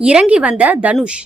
இறங்கி வந்த தனுஷ்,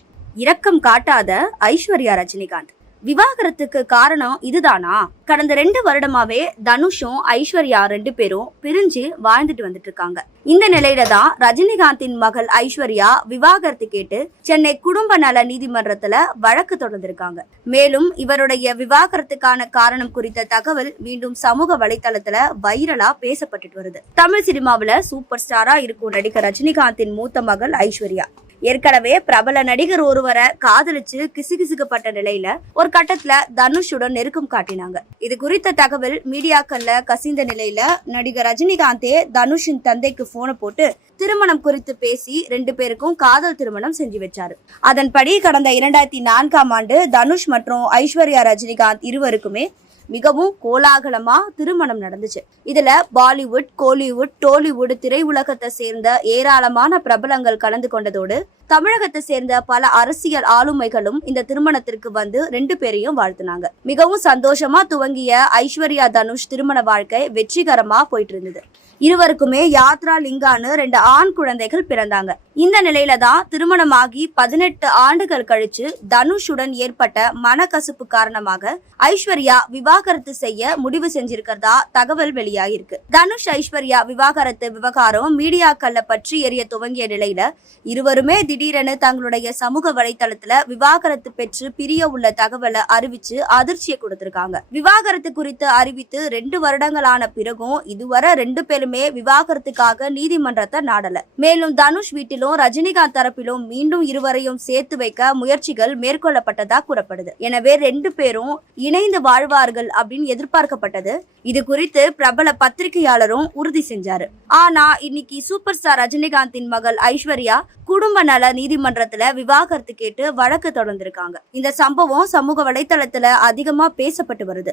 இரக்கம் காட்டாத ஐஸ்வர்யா ரஜினிகாந்த். விவாகரத்துக்கு காரணம் இதுதானா? கடந்த 2 வருடமாவே தனுஷும் ஐஸ்வர்யா 2 பேரும் பிரிஞ்சு வாழ்ந்துட்டு வந்துட்டு இருக்காங்க. இந்த நிலையில தான் ரஜினிகாந்தின் மகள் ஐஸ்வர்யா விவாகரத்து கேட்டு சென்னை குடும்ப நல நீதிமன்றத்துல வழக்கு தொடர்ந்திருக்காங்க. மேலும் இவருடைய விவாகரத்துக்கான காரணம் குறித்த தகவல் மீண்டும் சமூக வலைதளத்துல வைரலா பேசப்பட்டுட்டு வருது. தமிழ் சினிமாவில சூப்பர் ஸ்டாரா இருக்கும் நடிகர் ரஜினிகாந்தின் மூத்த மகள் ஐஸ்வர்யா ஏற்கனவே பிரபல நடிகர் ஒருவரை காதலிச்சு கிசுகிசுக்கப்பட்ட நிலையில ஒரு கட்டத்துல தனுஷுடன் நெருக்கம் காட்டினாங்க. இது குறித்த தகவல் மீடியாக்கள்ல கசிந்த நிலையில நடிகர் ரஜினிகாந்தே தனுஷின் தந்தைக்கு போனை போட்டு திருமணம் குறித்து பேசி 2 பேருக்கும் காதல் திருமணம் செஞ்சு வச்சாரு. அதன்படி கடந்த 2004ஆம் ஆண்டு தனுஷ் மற்றும் ஐஸ்வர்யா ரஜினிகாந்த் இருவருக்குமே மிகவும் கோலாகலமா திருமணம் நடந்துச்சு. இதுல பாலிவுட், கோலிவுட், டோலிவுட் திரையுலகத்தை சேர்ந்த ஏராளமான பிரபலங்கள் கலந்து கொண்டதோடு தமிழகத்தை சேர்ந்த பல அரசியல் ஆளுமைகளும் இந்த திருமணத்திற்கு வந்து 2 பேரையும் வாழ்த்தினாங்க. மிகவும் சந்தோஷமா துவங்கிய ஐஸ்வர்யா தனுஷ் திருமண வாழ்க்கை வெற்றிகரமா போயிட்டு இருந்தது. இருவருக்குமே யாத்ரா லிங்கான்னு 2 ஆண் குழந்தைகள் பிறந்தாங்க. இந்த நிலையில தான் திருமணமாகி 18 ஆண்டுகள் கழிச்சு தனுஷுடன் ஏற்பட்ட மனக்கசப்பு காரணமாக ஐஸ்வர்யா விவாகரத்து செய்ய முடிவு செஞ்சிருக்கிறதா தகவல் வெளியாகிருக்கு. தனுஷ் ஐஸ்வர்யா விவாகரத்து விவகாரம் மீடியாக்கள்ல பற்றி எரிய துவங்கிய நிலையில இருவருமே திடீரென தங்களுடைய சமூக வலைதளத்துல விவாகரத்து பெற்று பிரிய உள்ள தகவலை அறிவிச்சு அதிர்ச்சியை கொடுத்திருக்காங்க. விவாகரத்து குறித்து அறிவித்து 2 வருடங்களான பிறகும் இதுவரை 2 பேருமே விவாகரத்துக்காக நீதிமன்றத்தை நாடல. மேலும் தனுஷ் வீட்டிலும் ரஜினிகாந்த் தரப்பிலும் மீண்டும் இருவரையும் சேர்த்து வைக்க முயற்சிகள் மேற்கொள்ளப்பட்டதா கூறப்படுது. எனவே 2 பேரும் இணைந்து வாழ்வார்கள் அப்படின்னு எதிர்பார்க்கப்பட்டது. இது குறித்து பிரபல பத்திரிகையாளரும் உறுதி செஞ்சாரு. ஆனா இன்னைக்கு சூப்பர் ஸ்டார் ரஜினிகாந்தின் மகள் ஐஸ்வர்யா குடும்ப நல நீதிமன்றத்துல விவாகரத்து கேட்டு வழக்கு தொடர்ந்திருக்காங்க. இந்த சம்பவம் சமூக வலைதளத்துல அதிகமா பேசப்பட்டு வருது.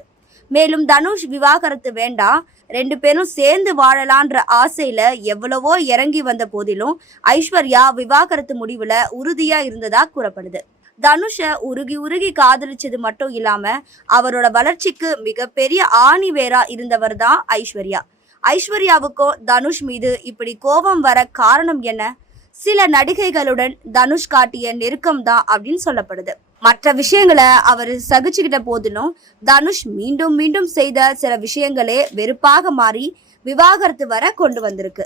மேலும் தனுஷ் விவாகரத்து வேண்டாம், 2 பேரும் சேர்ந்து வாழலான்ற ஆசையில எவ்வளவோ இறங்கி வந்த போதிலும் ஐஸ்வர்யா விவாகரத்து முடிவுல உறுதியா இருந்ததா கூறப்படுது. தனுஷ உருகி காதலிச்சது மட்டும் இல்லாம அவரோட வளர்ச்சிக்கு மிகப்பெரிய ஆணி வேரா இருந்தவர் தான் ஐஸ்வர்யா. ஐஸ்வர்யாவுக்கும் தனுஷ் மீது இப்படி கோபம் வர காரணம் என்ன? சில நடிகைகளுடன் தனுஷ் காட்டிய நெருக்கம் தான் அப்படின்னு சொல்லப்படுது. மற்ற விஷயங்களை அவர் சகிச்சுக்கிட்ட போதிலும் தனுஷ் மீண்டும் செய்த சில விஷயங்களே வெறுப்பாக மாறி விவாகரத்து வர கொண்டு வந்திருக்கு.